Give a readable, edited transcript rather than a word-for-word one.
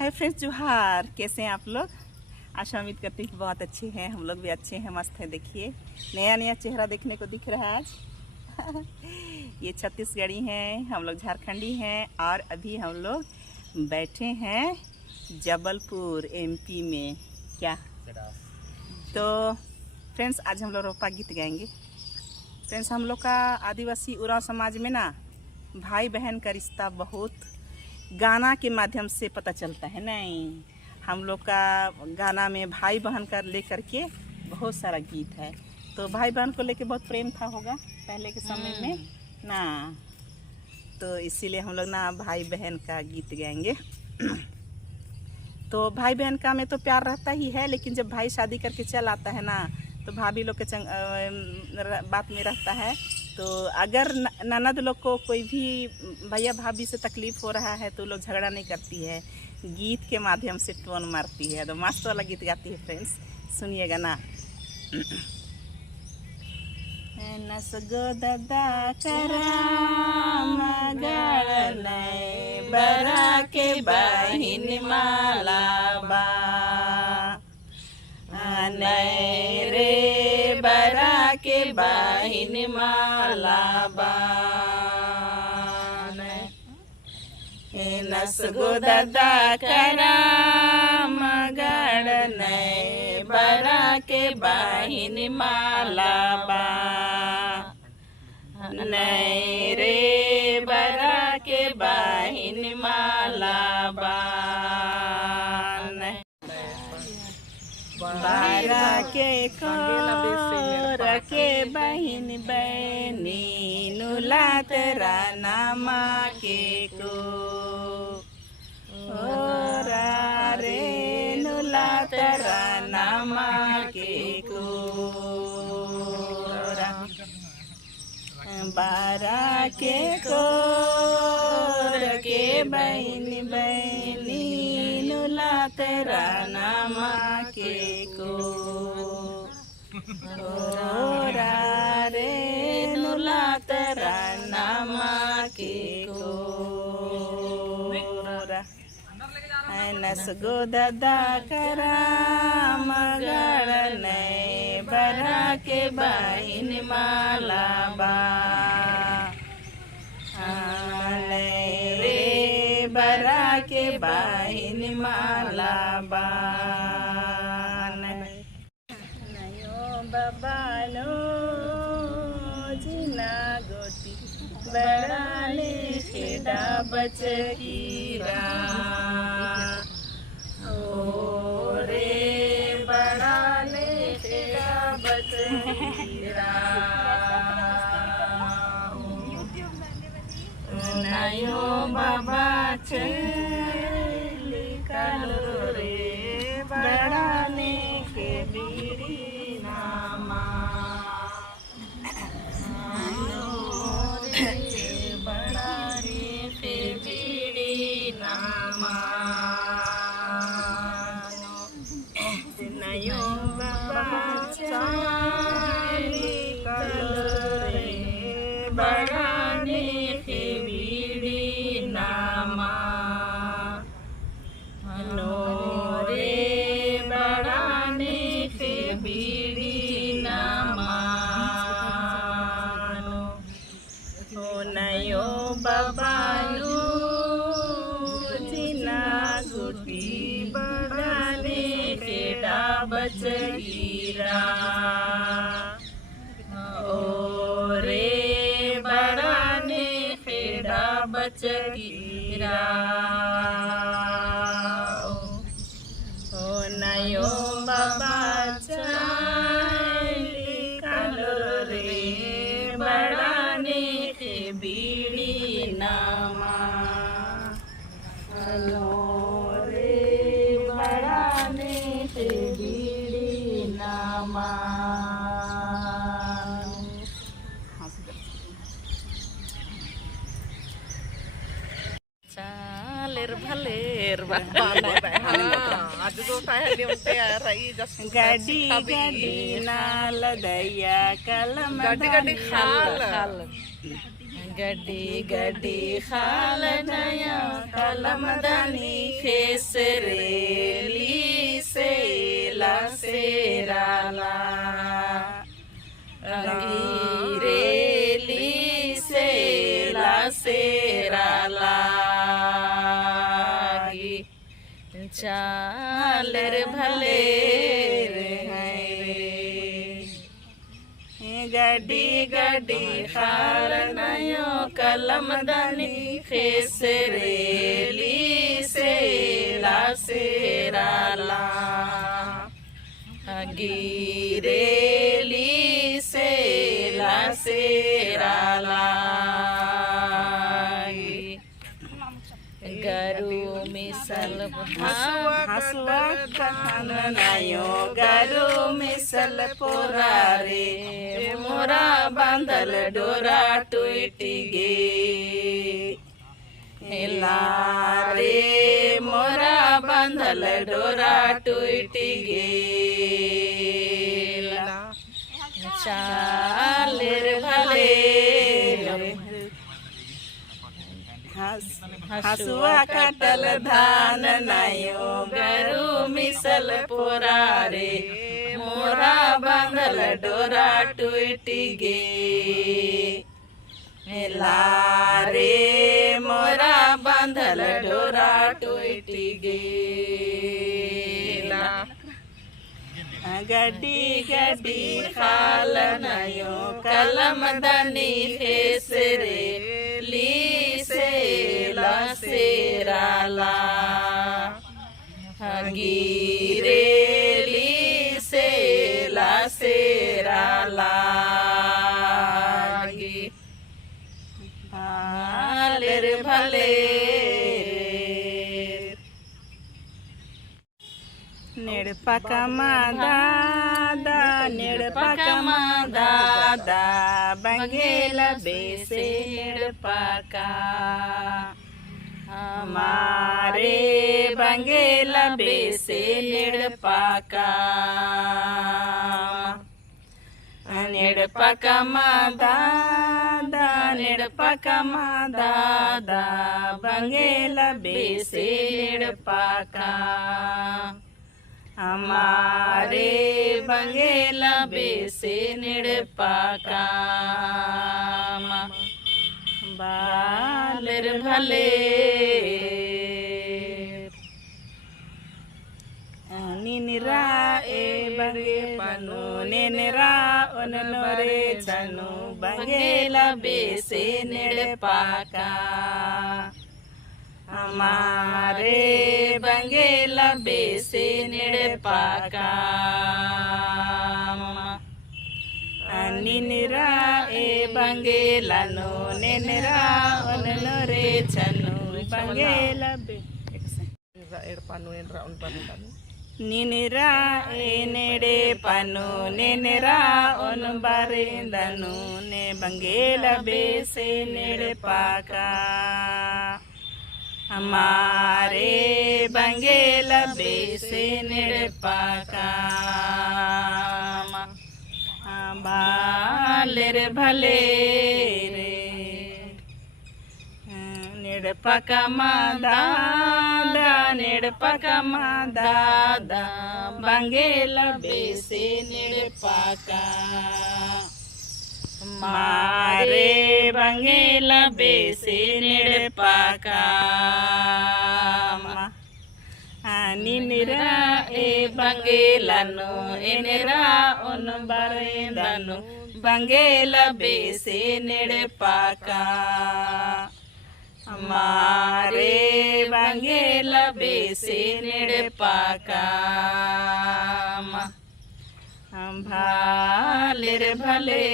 Hi friends, जोहार। कैसे हैं आप लोग? आशा उम्मीद करती हूँ बहुत अच्छे हैं। हम लोग भी अच्छे हैं, मस्त हैं। देखिए नया नया चेहरा देखने को दिख रहा है आज। ये छत्तीसगढ़ी हैं, हम लोग झारखंडी हैं और अभी हम लोग बैठे हैं जबलपुर एमपी में। क्या तो फ्रेंड्स, आज हम लोग रोपा गीत गाएंगे। फ्रेंड्स, हम लोग का आदिवासी उरांव समाज में ना भाई बहन का रिश्ता बहुत गाना के माध्यम से पता चलता है। नहीं, हम लोग का गाना में भाई बहन का लेकर के बहुत सारा गीत है। तो भाई बहन को लेके बहुत प्रेम था होगा पहले के समय में ना, तो इसीलिए हम लोग ना भाई बहन का गीत गाएंगे। तो भाई बहन का में तो प्यार रहता ही है, लेकिन जब भाई शादी करके चल आता है ना तो भाभी लोग के बात में रहता है। तो अगर ननद लोग को कोई भी भैया भाभी से तकलीफ हो रहा है तो लोग झगड़ा नहीं करती है, गीत के माध्यम से टोन मारती है। तो मस्त वाला गीत गाती है फ्रेंड्स, सुनिएगा ना। नसगो दादा कराम गड़ने बरा के बहिन माला बा नए रे बरा के बहिन माला बा नसगो दादा कराम गड़ने बरा के बहिन माला बा नए रे बरा के बहिन माला बा बारा के कोर के बहिन बहनी नुला तेरा नामा के को रा रे नुला तेरा नामा के को बारा के कोर के बहन बहनी नुला तेरा नामा के को रा रे नुला तेरा नामा के को नसगो दादा कराम गड़ने बरा के बहिन माला बा रे बरा के बहिन माला बा नयो बबालो जिना गोटी बड़ाले खेड़ा बच कीरा रे बड़ाले खेड़ा बच कीरा नयो बाबा चली कलो रे बड़ाने के बीड़ी नामा रे बड़ाने के बीड़ी नामा नयो बाबा चली कलो रे बड़ाने के बीड़ी नामा नो रे बड़ाने के बीड़ी नामा हो नयो बाबानु जिना गुटी बड़ाने के डाबच गिरा ओ रे बड़ाने खेड़ा बच गिरा ओ नयो बाबा चली कलो रे बड़ाने के बीड़ी नामा नो रे बड़ाने के बीड़ी नामा चालेर भलेर गाड़ी गाड़ी नाल दैया कलम गाड़ी खाल गड्डी गड्डी खाल नया कलम दानी फेस खेसरेली से लसेराला गिरेली से लसेराला चालर भले गड्डी गड्डी खार नयो कलम दनी खेसरेली से लसेराला गिरेली से लसेराला गरु मिसल हसुआ खान नयो गरु मिसल पोरारे मोरा बांधल डोरा टूटी गे लारे मोरा बांधल डोरा टूटी गे चालेर भले हसुआ काटल धान नयो गरु मिसल पोरारे मोरा बांधल डोरा टूटी गे लारे मोरा बांधल डोरा टूटी गे गड्डी गड्डी खाल नयो कलम दनी खेसरेली से लसेराला गिरेली से लसेराला भालेर भले नेड़पकमा दादा नेड़पकमा दादा बंगेला बेसे नेड़पका हमारे बंगेला बेसे नेड़पका नेड़पकमा दादा नेड़पकमा दादा बंगेला बेसे नेड़पका हमारे बंगेला बेसे नेड़पका बालर भले निनिरा ए बंगे पनु नेनरा ओननोरे चनु बंगेला बेसे नेड़पका हमारे बंगेला बेसे नेड़पका निनिरा ए बंगेला नो नेनरा ओननो रे चनु बंगेला निनिरा ए नेड़े पनु नेनरा ओन बारेंदनु ने बंगेला बेसे नेड़पका हमारे बंगेला बेसे नेड़पका बालेर भले रे नेड़पकमा दादा नेड़पकमा दादा बंगेला बेसे नेड़पका मारे बंगेला बेसे नेड़पका निनिरा ए बंगेला नो एनेरा ओन बारेंदनु बंगेला बेसे नेड़पका हमारे बंगेला बेसे नेड़पका भालेर भले